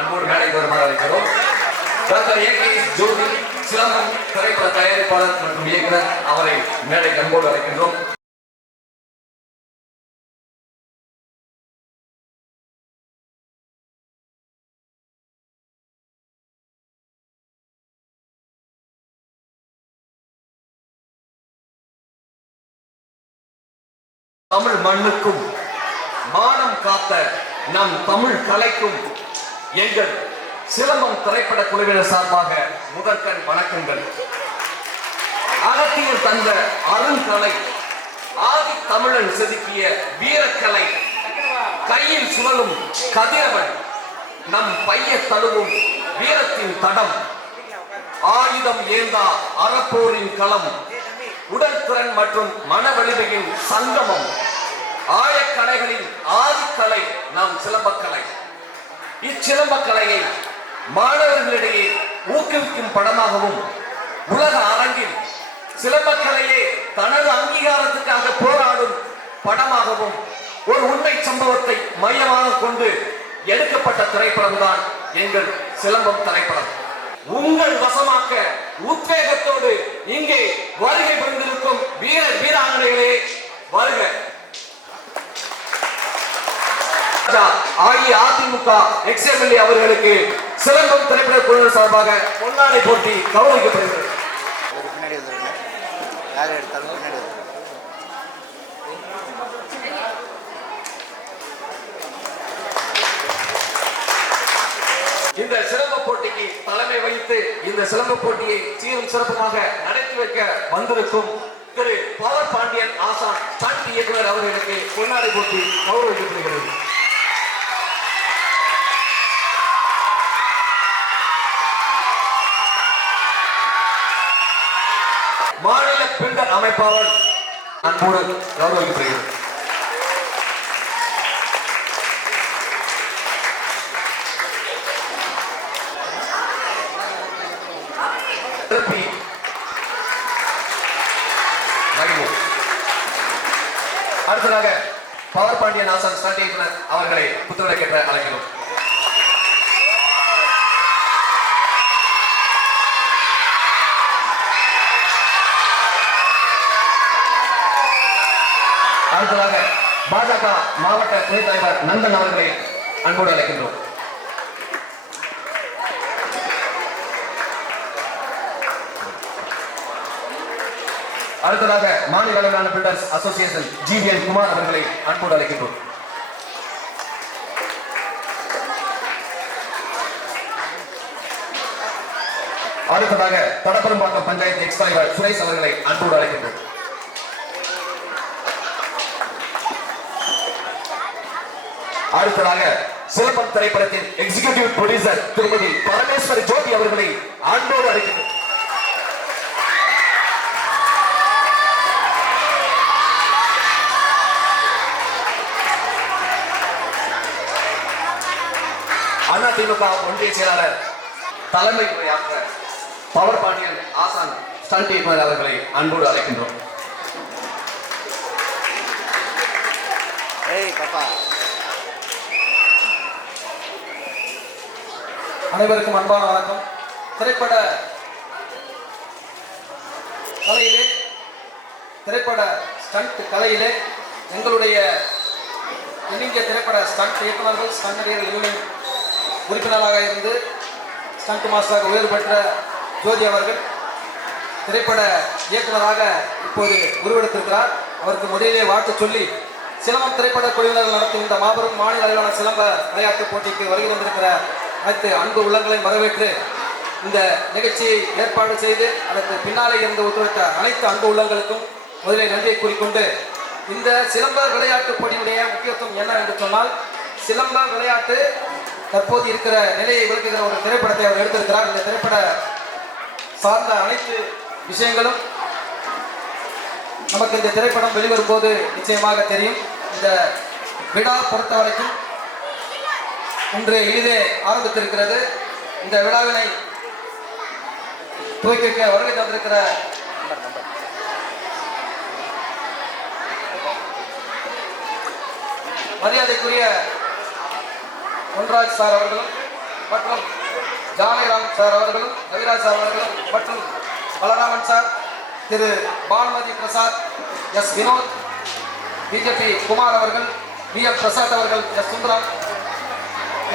அன்போடு மேடைக்கு வருமாறு அழைக்கிறோம். டாக்டர் ஏ.கே.எஸ். ஜோதி சிலம்பம் திரைப்பட தயாரிப்பாளர் மற்றும் இயக்குனர் அவரை மேடைக்கு அன்போடு அழைக்கின்றோம். தமிழ் மண்ணுக்கும் மானம் காத்த நம் தமிழ் கலைக்கும் எங்கள் சிலம்பம் திரைப்பட குழுவினர் சார்பாக முதற்கண் வணக்கங்கள். அகத்தியில் தந்த அருங்கலை, ஆதி தமிழன் செதுக்கிய வீரக்கலை, கையில் சுழலும் கதிரவன், நம் பைய தழுவும் வீரத்தின் தடம், ஆயுதம் ஏந்தா அறப்போரின் களம், உடல் திறன் மற்றும் மன வலிமையின் சங்கமம், ஆயக்கலைகளின் ஆதிக்கலை நம் சிலம்பக்கலை. இச்சிலம்பக்கலையை மாணவர்களிடையே ஊக்குவிக்கும் படமாகவும், உலக அரங்கில் சிலம்பக்கலையே தனது அங்கீகாரத்துக்காக போராடும் படமாகவும் ஒரு உண்மை சம்பவத்தை மையமாக கொண்டு எடுக்கப்பட்ட திரைப்படம் தான் எங்கள் சிலம்பம் திரைப்படம். உங்கள் வசமாக்க உத்வேகத்தோடு இங்கே வருகை புரிந்திருக்கும் வீர வீராங்கனைகளே வருக. அஇஅதிமுக எக்ஸ்-எம்எல்ஏ அவர்களுக்கு சிலம்பம் திரைப்பட குழுவினர் சார்பாக பொன்னாடை போட்டி கௌரவிக்கப்படுகிறது. இந்த சிலம்ப போட்டிக்கு தலைமை வைத்து இந்த சிலம்ப போட்டியை சீரும் சிறப்புமாக நடத்தி வைக்க வந்திருக்கும் திரு பவர் பாண்டியன் ஆசான் ஸ்டண்ட் இயக்குனர் அவர்களுக்கு பொன்னாடை போட்டி கௌரவிக்கப்படுகிறது. மாநில பில்டர் அமைப்பாளர் அன்போடு கௌரவிக்கப்படுகிறது. அடுத்ததாக பவர் பாண்டியன் ஆசான் ஸ்டண்ட் இயக்குனர் அவர்களை புத்துணர்வுக்கேற்ற அழைக்கிறோம். அடுத்ததாக பாஜக மாவட்ட துணைத் தலைவர் நந்தன் அவர்களை அன்போடு அழைக்கின்றோம். அடுத்ததாக மாநில அளவிலான பில்டர்ஸ் அசோசியேஷன் ஜி.வி.என். குமார் அவர்களை அன்போடு அழைக்கின்றோம். அடுத்ததாக தடப்பெரும்பாக்கம் பஞ்சாயத்து எக்ஸ் தலைவர் சுரேஷ் அவர்களை அன்போடு அழைக்கின்றோம். அடுத்ததாக சிலம்பம் திரைப்படத்தின் எக்ஸிகியூட்டிவ் ப்ரொடியூசர் திருமதி பரமேஸ்வரி ஜோதி அவர்களை அன்போடு அழைக்கின்றோம். அதிமுக ஒன்றிய செயலாளர் தலைமை உரையாற்ற பவர் பாண்டியன் ஆசான் ஸ்டண்ட் இயக்குனர் அவர்களை அன்போடு அழைக்கின்றோம். அனைவருக்கும் அன்பான வணக்கம். திரைப்பட கலையிலே, திரைப்பட ஸ்டண்ட் கலையிலே எங்களுடைய இந்திய திரைப்பட ஸ்டண்ட் இயக்குநர்கள் ஸ்டண்ட் நடிகர்கள் யூனியன் உறுப்பினராக இருந்து ஸ்டண்ட் மாஸ்டராக உயர்வு பெற்ற ஜோதி அவர்கள் திரைப்பட இயக்குநராக இப்போது உருவெடுத்திருக்கிறார். அவருக்கு முதலிலே வாழ்த்து சொல்லி சிலம்பம் திரைப்பட குழுவினர்கள் நடத்தும் இந்த மாபெரும் மாநில அளவிலான சிலம்ப விளையாட்டு போட்டிக்கு வருகை வந்திருக்கிற அனைத்து அன்பு உள்ளங்களையும் வரவேற்று இந்த நிகழ்ச்சியை ஏற்பாடு செய்து அதற்கு பின்னாலே இருந்து ஒத்துழைத்த அனைத்து அன்பு உள்ளங்களுக்கும் முதலில் நன்றியை கூறிக்கொண்டு, இந்த சிலம்ப விளையாட்டு போட்டியுடைய முக்கியத்துவம் என்ன என்று சொன்னால், சிலம்ப விளையாட்டு தற்போது இருக்கிற நிலையை விளக்குகிற ஒரு திரைப்படத்தை அவர் எடுத்திருக்கிறார். இந்த திரைப்பட சார்ந்த அனைத்து விஷயங்களும் நமக்கு இந்த திரைப்படம் வெளிவரும் போது நிச்சயமாக தெரியும். இந்த விழா பொறுத்த வரைக்கும் இன்று எளிதே ஆரம்பித்திருக்கிறது. இந்த விழாவினை துவக்க வருகை தந்திருக்கிற மரியாதைக்குரிய பொன்ராஜ் சார் அவர்களும் மற்றும் ஜானகிராம் சார் அவர்களும், ரவிராஜ் சார் அவர்களும் மற்றும் பலராமன் சார், திரு பானுமதி பிரசாத், எஸ் வினோத், பிஜேபி குமார் அவர்கள், எம் பிரசாத் அவர்கள், எஸ் சுந்தரம்,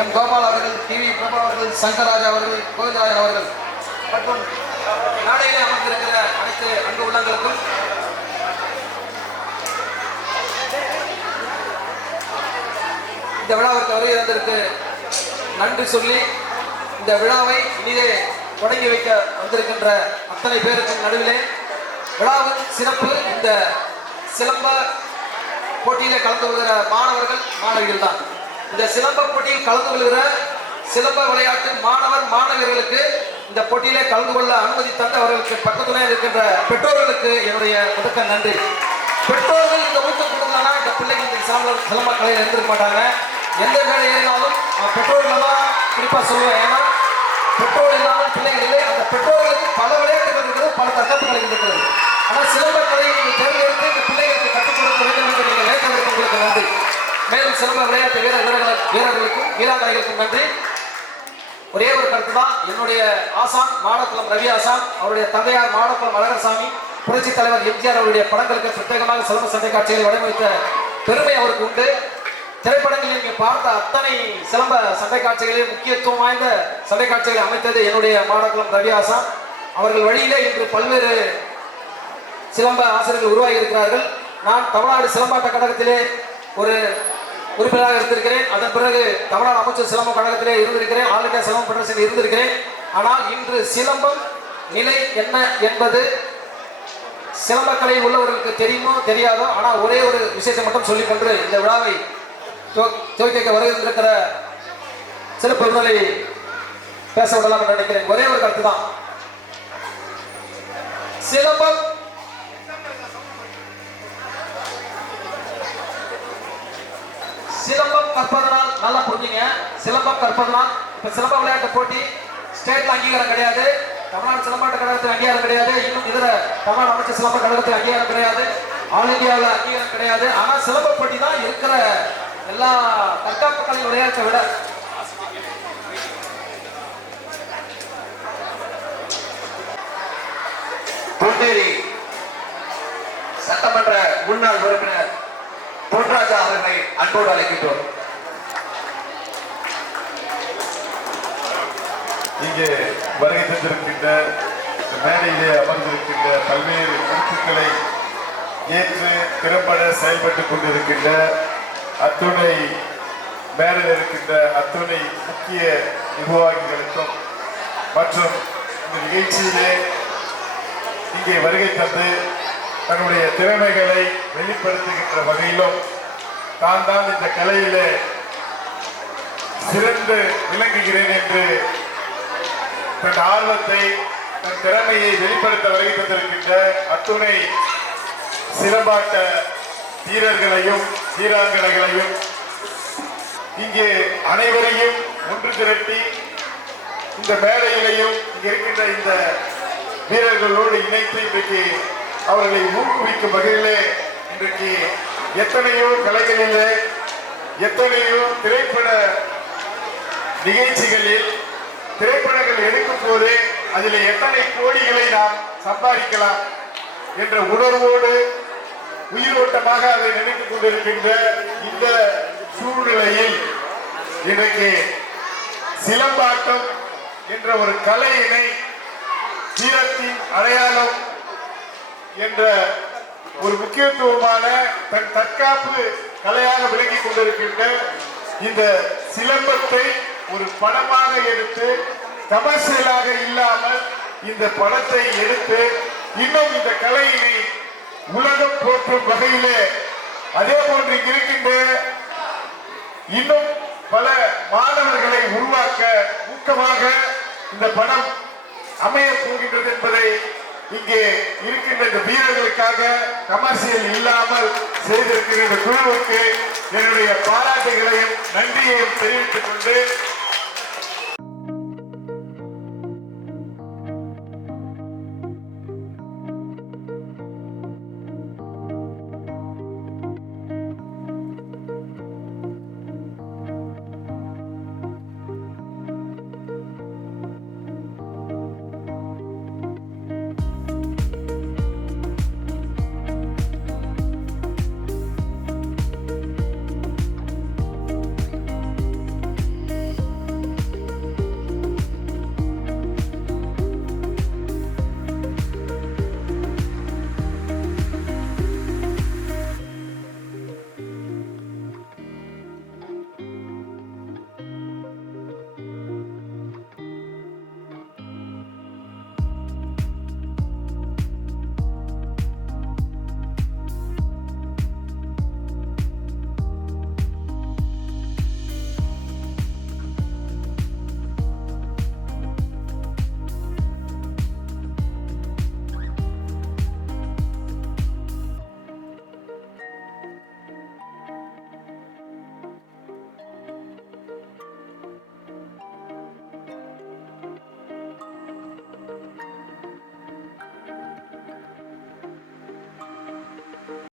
எம் கோபால் அவர்கள், டிவி பிரபா அவர்கள், சங்கராஜ் அவர்கள், கோவிந்தராஜன் அவர்கள் மற்றும் நாடையிலே அமர்ந்திருக்கிற அனைத்து அன்பு உள்ளங்களுக்கும் இந்த விழாவிற்கு வருகை தந்திருக்கு நன்றி சொல்லி, இந்த விழாவை இனிதே தொடங்கி வைக்க வந்திருக்கின்ற அத்தனை பேருக்கும் நடுவிலே விழாவின் சிறப்பு இந்த சிலம்ப போட்டியிலே கலந்து கொள்கிற மாணவர்கள் மாணவிகள் தான். இந்த சிலம்ப போட்டியில் கலந்து கொள்கிற சிலம்ப விளையாட்டு மாணவர் மாணவியர்களுக்கு இந்த போட்டியிலே கலந்து கொள்ள அனுமதி தந்து அவர்களுக்கு பக்கத்துணை இருக்கின்ற பெற்றோர்களுக்கு என்னுடைய முதற்க நன்றி. பெற்றோர்கள் இந்த ஊக்கம் கொடுக்கலன்னா இந்த பிள்ளைங்க இந்த சிலம்ப கலையில் இருந்திருக்க மாட்டாங்க. எந்த வேலை ஏறினாலும் பெற்றோர்கள் தான் குறிப்பாக சொல்லுவேன். ஏன்னா பெற்றோர் இல்லாமல் பிள்ளைகள் இல்லை. அந்த பெற்றோர்களுக்கு பல விளையாட்டுகள் இருக்கிறது, பல தற்காப்புகள் இருக்கிறது. ஆனால் சிலம்ப கலையை நீங்கள் தேர்ந்தெடுத்து இந்த பிள்ளைகளுக்கு கற்றுக் கொடுக்க வேண்டும் என்று நீங்கள் நினைத்ததற்கு உங்களுக்கு நன்றி. மேலும் சிலம்ப விளையாட்டு வீரர்களுக்கும் வீராங்கனைகளுக்கும் நன்றி. ஒரே ஒரு கருத்து தான். என்னுடைய ஆசான் மாடக்குளம் ரவி ஆசான், அவருடைய தந்தையார் மாடக்குளம் அழகர்சாமி, புரட்சி தலைவர் எம்ஜிஆர் அவருடைய படங்களுக்கு பிரத்யேகமாக சிலம்ப சண்டை காட்சிகளை வடிவமைத்த பெருமை அவருக்கு உண்டு. திரைப்படங்களில் நீங்கள் பார்த்த அத்தனை சிலம்ப சண்டை காட்சிகளில் முக்கியத்துவம் வாய்ந்த சண்டை காட்சிகளை அமைத்தது என்னுடைய மாடக்குளம் ரவி ஆசான். அவர்கள் வழியிலே இன்று பல்வேறு சிலம்ப ஆசிரியர்கள் உருவாகி இருக்கிறார்கள். நான் தமிழ்நாடு சிலம்பாட்ட கழகத்திலே ஒரு உறுப்பினராக இருந்திருக்கிறேன். அதன் பிறகு தமிழ்நாடு அமைச்சர் சிலம்ப கழகத்திலே இருந்திருக்கிறேன். ஆல் இந்தியா சிலம்பம் ஃபெடரேஷனில் இருந்திருக்கிறேன். ஆனால் இன்று சிலம்பம் நிலை என்ன என்பது சிலம்பக்கலையில் உள்ளவர்களுக்கு தெரியுமோ தெரியாதோ, ஆனால் ஒரே ஒரு விஷயத்தை மட்டும் சொல்லிக்கொண்டு இந்த விழாவை துவக்க வருகின்ற சில பெருமலை பேச விடலாம் என்று நினைக்கிறேன். ஒரே ஒரு கருத்து தான். சிலம்பம் சிலம்பம் கற்பதனால் நல்லா புரிஞ்சுங்க. சிலம்பம் கற்பதனால் இப்ப சிலம்ப விளையாட்டு போட்டி ஸ்டேட்ல அங்கீகாரம் கிடையாது, தமிழ்நாடு சிலம்பாட்ட கழகத்தில் அங்கீகாரம் கிடையாது, இன்னும் இதர தமிழ்நாடு அமைச்சர் சிலம்ப கழகத்தில் அங்கீகாரம் கிடையாது, ஆல் இந்தியாவில் அங்கீகாரம் கிடையாது. ஆனால் சிலம்ப போட்டி தான் இருக்கிற எல்லா தற்காப்பு கலை விளையாட்டை விட பொன்னேரி சட்டமன்ற முன்னாள் உறுப்பினர் பொன்ராஜா அவர்களை அன்போடு அழைக்கின்றோம். இங்கே வருகை தந்திருக்கின்ற மேடையிலே அமர்ந்திருக்கின்ற பல்வேறு கருத்துக்களை ஏற்று திறம்பட செயல்பட்டுக் கொண்டிருக்கின்ற அத்துணை மேடையில் இருக்கின்ற அத்துணை முக்கிய நிர்வாகிகளுக்கும் மற்றும் இந்த நிகழ்ச்சியிலே இங்கே வருகை தந்து தன்னுடைய திறமைகளை வெளிப்படுத்துகின்ற வகையிலும் தான் இந்த கலையிலே சிறந்து விளங்குகிறேன் என்று தன் ஆர்வத்தை தன் திறமையை வெளிப்படுத்த வருகை தந்திருக்கின்ற அத்துணை சிலம்பாட்ட வீரர்களையும் வீராங்கனைகளையும் இங்கே அனைவரையும் ஒன்று திரட்டி இந்த மேடையிலையும் இங்கே இருக்கின்ற இந்த வீரர்களோடு இணைத்து இன்றைக்கு அவர்களை ஊக்குவிக்கும் வகையிலே இன்றைக்கு எத்தனையோ கலைகளிலே எத்தனையோ திரைப்பட நிகழ்ச்சிகளில் திரைப்படங்கள் எடுக்கும் போது அதில் எத்தனை கோடிகளை நாம் சம்பாதிக்கலாம் என்ற உணர்வோடு உயிரோட்டமாக அதை நினைத்துக் கொண்டிருக்கின்ற இந்த சூழ்நிலையில் இன்றைக்கு சிலம்பாட்டம் என்ற ஒரு கலையினை வீரத்தின் அடையாளம் என்ற ஒரு முக்கியத்துவமான தன் தற்காப்பு கலையாக விளங்கிக் கொண்டிருக்கின்ற இந்த சிலம்பத்தை ஒரு படமாக எடுத்து கமர்சியலாக இல்லாமல் இந்த படத்தை எடுத்து இன்னும் இந்த கலையினை உலகம் போற்றும் வகையிலே அதே போன்று இருக்கின்ற இன்னும் பல மாணவர்களை உருவாக்க ஊக்கமாக இந்த படம் அமைய போகின்றது என்பதை இங்கே இருக்கின்ற இந்த வீரர்களுக்காக கமர்சியல் இல்லாமல் செய்திருக்கிற இந்த குழுவுக்கு என்னுடைய பாராட்டுகளையும் நன்றியையும் தெரிவித்துக் கொண்டு